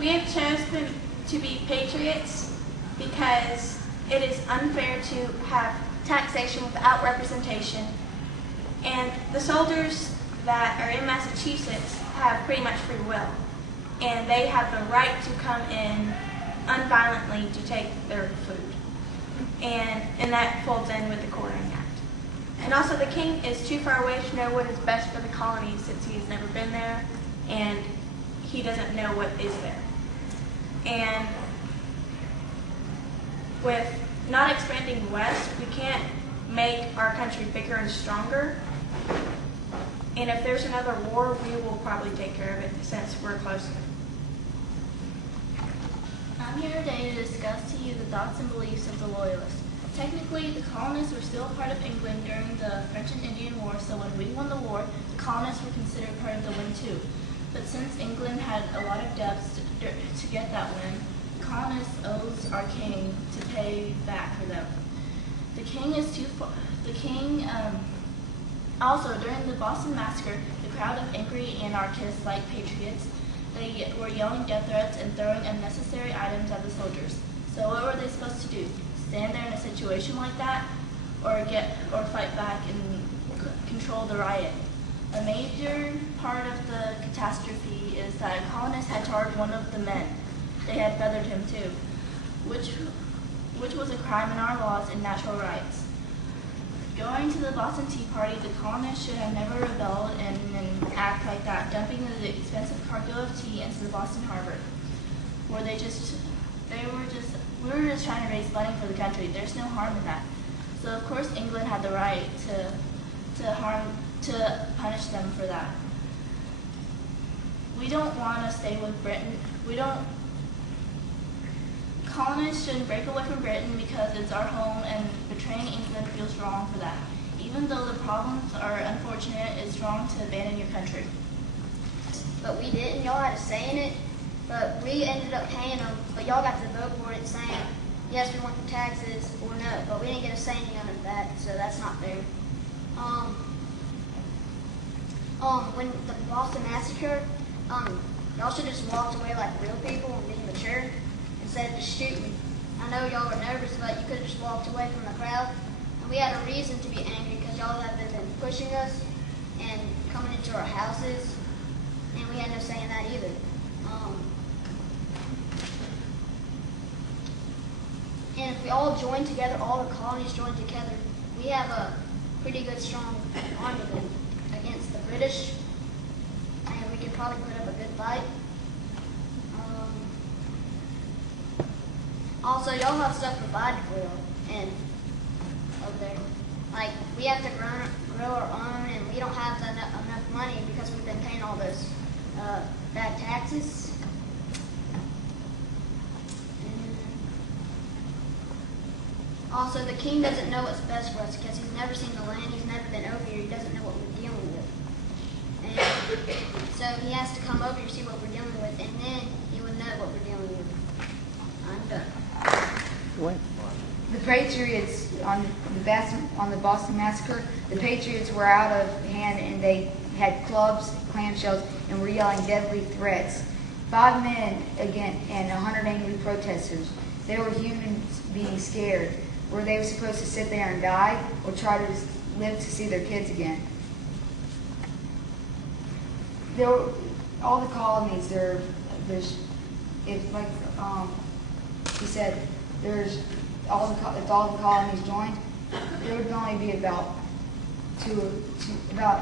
We have chosen to be patriots because it is unfair to have taxation without representation, and the soldiers that are in Massachusetts have pretty much free will, and they have the right to come in unviolently to take their food, and that folds in with the Quartering Act. And also, the king is too far away to know what is best for the colony since he has never been there and he doesn't know what is there. And with not expanding west, we can't make our country bigger and stronger. And if there's another war, we will probably take care of it since we're closer. I'm here today to discuss to you the thoughts and beliefs of the Loyalists. Technically, the colonists were still a part of England during the French and Indian War, so when we won the war, the colonists were considered part of the win too. But since England had a lot of debts to get that win, the colonists owes our king to pay back for them. The king is too far. Also, during the Boston Massacre, the crowd of angry anarchists like patriots, they were yelling death threats and throwing unnecessary items at the soldiers. So what were they supposed to do? Stand there in a situation like that, or fight back and control the riot? A major part of the catastrophe is that colonists had charged one of the men. They had feathered him too, which was a crime in our laws and natural rights. Going to the Boston Tea Party, the colonists should have never rebelled and act like that, dumping the expensive cargo of tea into the Boston Harbor. We were just trying to raise money for the country. There's no harm in that. So of course England had the right to punish them for that. We don't want to stay with Britain. Colonists shouldn't break away from Britain because it's our home, and betraying England feels wrong for that. Even though the problems are unfortunate, it's wrong to abandon your country. But we didn't. Y'all had a say in it. But we ended up paying them. But y'all got to vote for it, saying yes, we want the taxes, or no. But we didn't get a say in none of that, so that's not fair. When the Boston Massacre, y'all should just walked away like real people and be mature instead of just shooting. I know y'all were nervous, but you could have just walked away from the crowd. And we had a reason to be angry because y'all have been pushing us and coming into our houses, and we had no say in that either. And if we all join together, all the colonies join together, we have a pretty good, strong army against the British, and we can probably put up a good fight. Also, y'all have stuff provided for y'all, and over there, like we have to grow our own, and we don't have enough money because we've been paying all those bad taxes. Also, the king doesn't know what's best for us because he's never seen the land, he's never been over here, he doesn't know what we're dealing with. And so he has to come over here to see what we're dealing with, and then he would know what we're dealing with. I'm done. What? The Patriots on the Boston Massacre, the Patriots were out of hand and they had clubs, clamshells, and were yelling deadly threats. 5 men and 100 angry protesters. They were humans being scared. Were they supposed to sit there and die or try to live to see their kids again? All the colonies, he said, if all the colonies joined, there would only be about a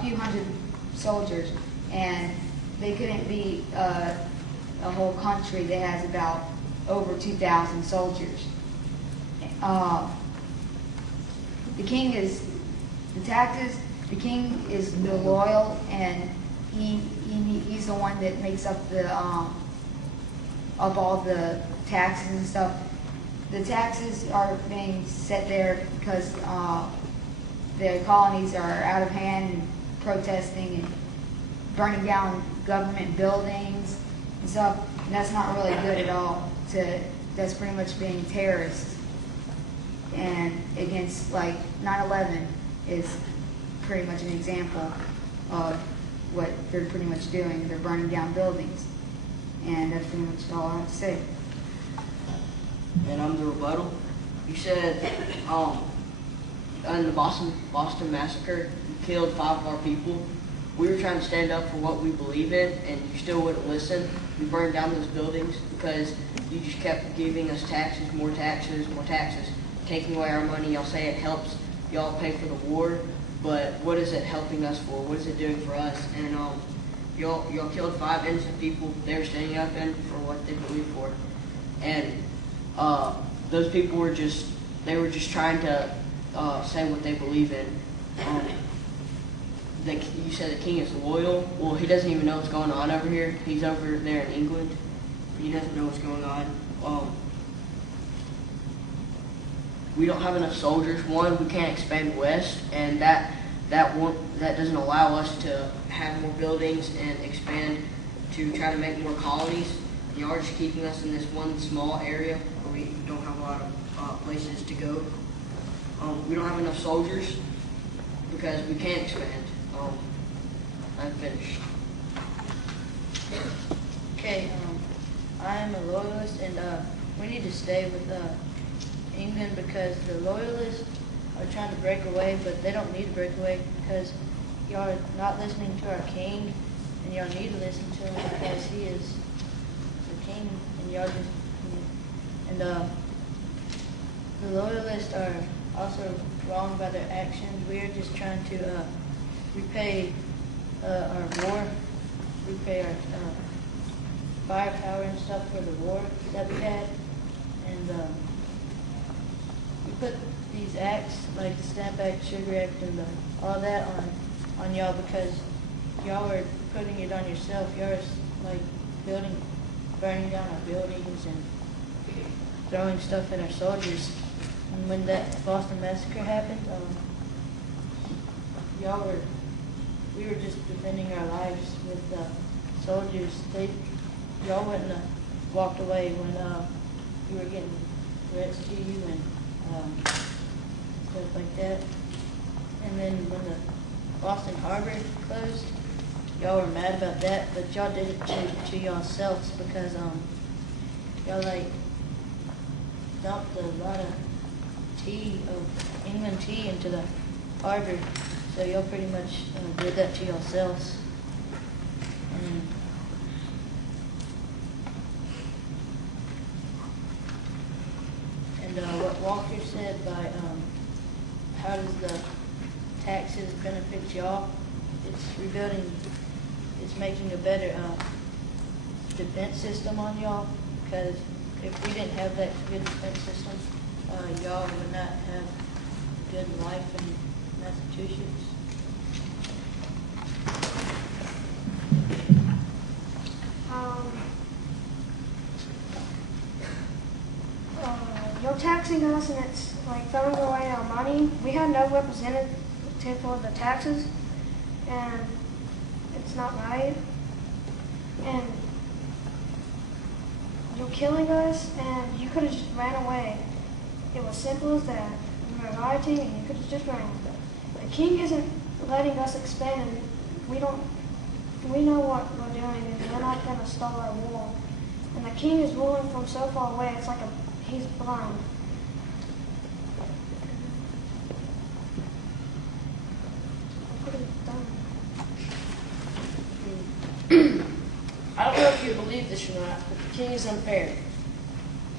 few hundred soldiers, and they couldn't be a whole country that has about over 2,000 soldiers. The king is the king is the loyal, and he's the one that makes up of all the taxes and stuff. The taxes are being set there because the colonies are out of hand and protesting and burning down government buildings and stuff. And that's not really good at all. That's pretty much being terrorists. And against, like, 9/11 is pretty much an example of what they're pretty much doing. They're burning down buildings. And that's pretty much all I have to say. And I'm the rebuttal. You said, in the Boston Massacre, you killed 5 of our people. We were trying to stand up for what we believe in, and you still wouldn't listen. We burned down those buildings because you just kept giving us taxes, more taxes, taking away our money. Y'all say it helps y'all pay for the war, but what is it helping us for? What is it doing for us? And y'all killed 5 innocent people. They were standing up in for what they believe for, and those people were just trying to say what they believe in. You said the king is loyal. Well, he doesn't even know what's going on over here. He's over there in England. He doesn't know what's going on. We don't have enough soldiers. One, we can't expand west, and that doesn't allow us to have more buildings and expand to try to make more colonies. Y'all are just keeping us in this one small area where we don't have a lot of places to go. We don't have enough soldiers because we can't expand. I'm finished. Okay, I'm a loyalist, and we need to stay with England because the loyalists are trying to break away, but they don't need to break away because y'all are not listening to our king, and y'all need to listen to him because he is the king, and y'all just and the loyalists are also wrong by their actions. We are just trying to repay our war, repay our firepower and stuff for the war that we had, and we put these acts like the Stamp Act, Sugar Act, and all that on y'all because y'all are putting it on yourself. Y'all are like burning down our buildings and throwing stuff at our soldiers. And when that Boston Massacre happened, we were just defending our lives with soldiers. Y'all wouldn't have walked away when you were getting threats to you and stuff like that. And then when the Boston Harbor closed, y'all were mad about that, but y'all did it to yourselves because y'all like dumped a lot of England tea into the harbor. So y'all pretty much did that to yourselves. And what Walker said by how does the taxes benefit y'all? It's making a better defense system on y'all because if we didn't have that good defense system, y'all would not have a good life in Massachusetts. You're taxing us and it's like throwing away our money. We had no representative for the taxes and it's not right. And you're killing us and you could have just ran away. It was simple as that. You were rioting and you could have just ran. The king isn't letting us expand and we know what we're doing and we're not going to stall our war. And the king is ruling from so far away, it's like he's blind. I don't know if you believe this or not, but the king is unfair.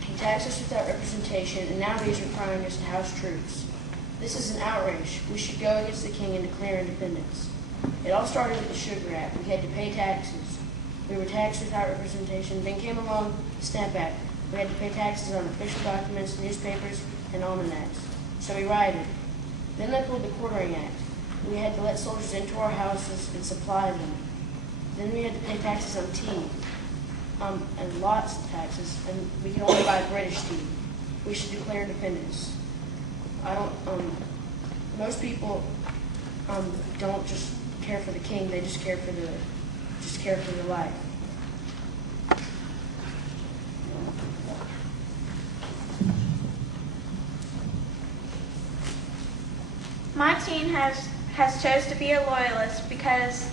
He taxes us without representation, and now he is requiring us to house troops. This is an outrage. We should go against the king and declare independence. It all started with the Sugar Act. We had to pay taxes. We were taxed without representation. Then came along the Stamp Act. We had to pay taxes on official documents, newspapers, and almanacs. So we rioted. Then they pulled the Quartering Act. We had to let soldiers into our houses and supply them. Then we had to pay taxes on tea, and lots of taxes, and we can only buy British tea. We should declare independence. Most people don't just care for the king; they just care for their life. My teen has chose to be a loyalist because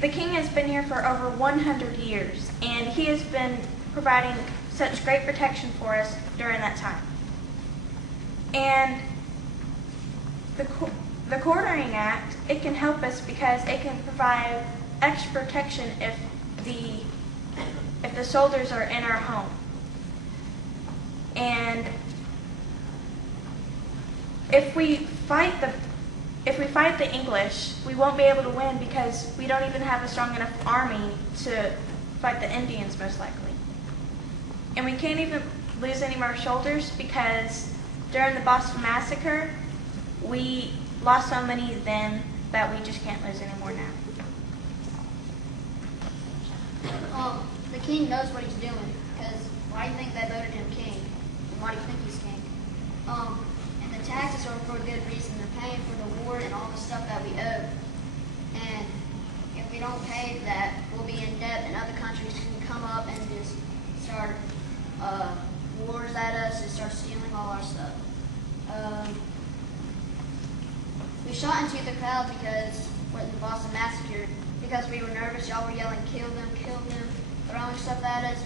the king has been here for over 100 years, and he has been providing such great protection for us during that time. And the Quartering Act, it can help us because it can provide extra protection if the soldiers are in our home. And if we fight the English, we won't be able to win because we don't even have a strong enough army to fight the Indians, most likely. And we can't even lose any of our soldiers because during the Boston Massacre, we lost so many then that we just can't lose any more now. The king knows what he's doing, because why do you think they voted him king? And why do you think he's king? And the taxes are for a good reason. They're paying for the war and all the stuff that we owe. And if we don't pay that, we'll be in debt, and other countries can come up and just start wars at us and start stealing all our stuff. We shot into the crowd because we're in the Boston Massacre, because we were nervous. Y'all were yelling, kill them, throwing stuff at us,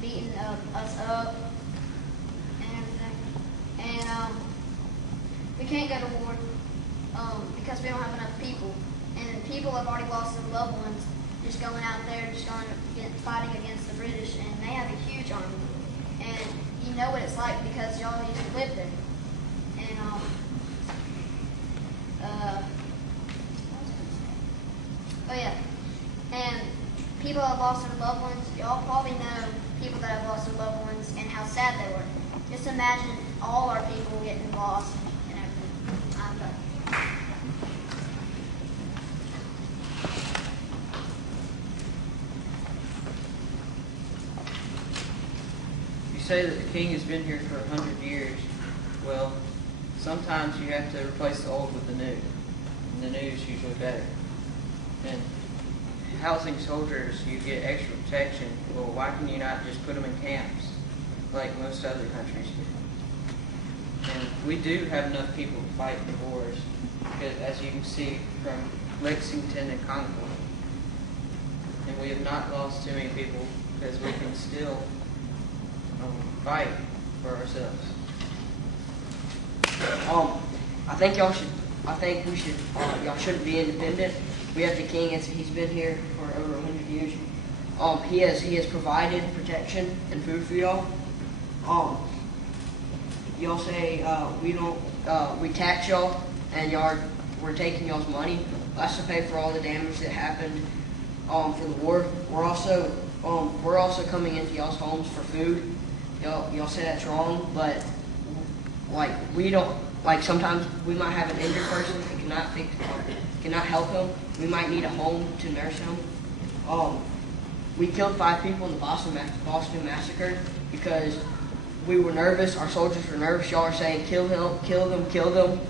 beating us up, and everything. And we can't go to war because we don't have enough people. And people have already lost their loved ones just going out there, fighting against the British, and they have a huge army. And you know what it's like because y'all used to live there. And oh yeah, and people have lost their loved ones. Y'all probably know people that have lost their loved ones and how sad they were. Just imagine all our people getting lost and everything. I'm done. You say that the king has been here for 100 years. Well, sometimes you have to replace the old with the new, and the new is usually better. And housing soldiers, you get extra protection. Well, why can you not just put them in camps like most other countries do? And we do have enough people to fight the wars, because as you can see from Lexington and Concord. And we have not lost too many people because we can still fight for ourselves. Y'all shouldn't be independent. We have the king, and he's been here for over 100 years. He has provided protection and food for y'all. Y'all say we tax y'all, and we're taking y'all's money. That's to pay for all the damage that happened for the war. We're also coming into y'all's homes for food. Y'all say that's wrong, but sometimes we might have an injured person and cannot help him. We might need a home to nurse him. We killed 5 people in the Boston Massacre because we were nervous. Our soldiers were nervous. Y'all are saying kill him, kill them,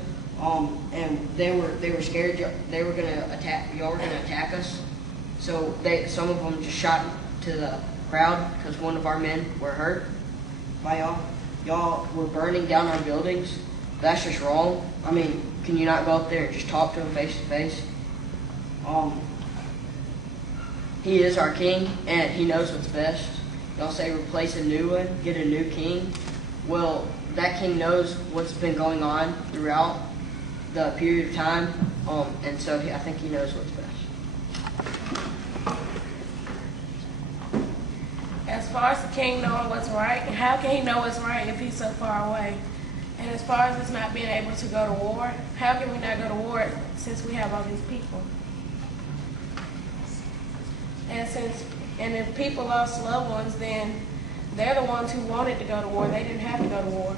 and they were scared. They were gonna attack. Y'all were gonna attack us. So some of them just shot to the crowd because one of our men were hurt by y'all. Y'all were burning down our buildings. That's just wrong. I mean, can you not go up there and just talk to him face to face? He is our king, and he knows what's best. Y'all say replace a new one, get a new king. Well, that king knows what's been going on throughout the period of time, and so I think he knows what's best. As far as the king knowing what's right, how can he know what's right if he's so far away? And as far as us not being able to go to war, how can we not go to war since we have all these people? And if people lost loved ones, then they're the ones who wanted to go to war. They didn't have to go to war.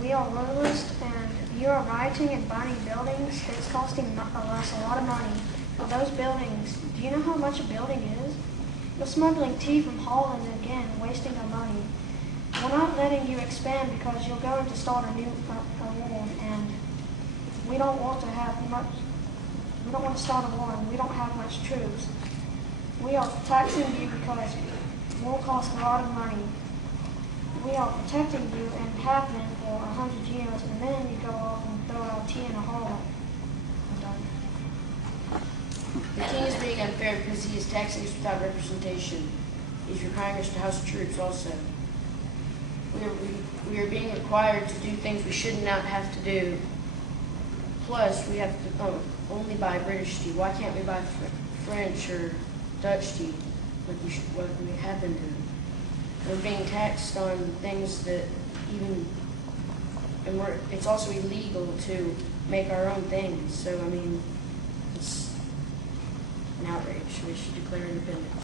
We are loyalists, and you are rioting and burning buildings. It's costing us a lot of money. For those buildings, do you know how much a building is? You're smuggling tea from Holland again, wasting our money. We're not letting you expand because you're going to start a new war, and we don't want to have much. We don't want to start a war, and we don't have much troops. We are taxing you because it will cost a lot of money. we are protecting you and have been for 100 years, and then you go off and throw out tea in a hallway. I'm done. The king is being unfair because he is taxing us without representation. He's requiring us to house troops also. We are being required to do things we should not have to do. Plus, we have to only buy British tea. Why can't we buy French or Dutch tea like what we have been doing? We're being taxed on things that it's also illegal to make our own things. So, I mean, it's an outrage. We should declare independence.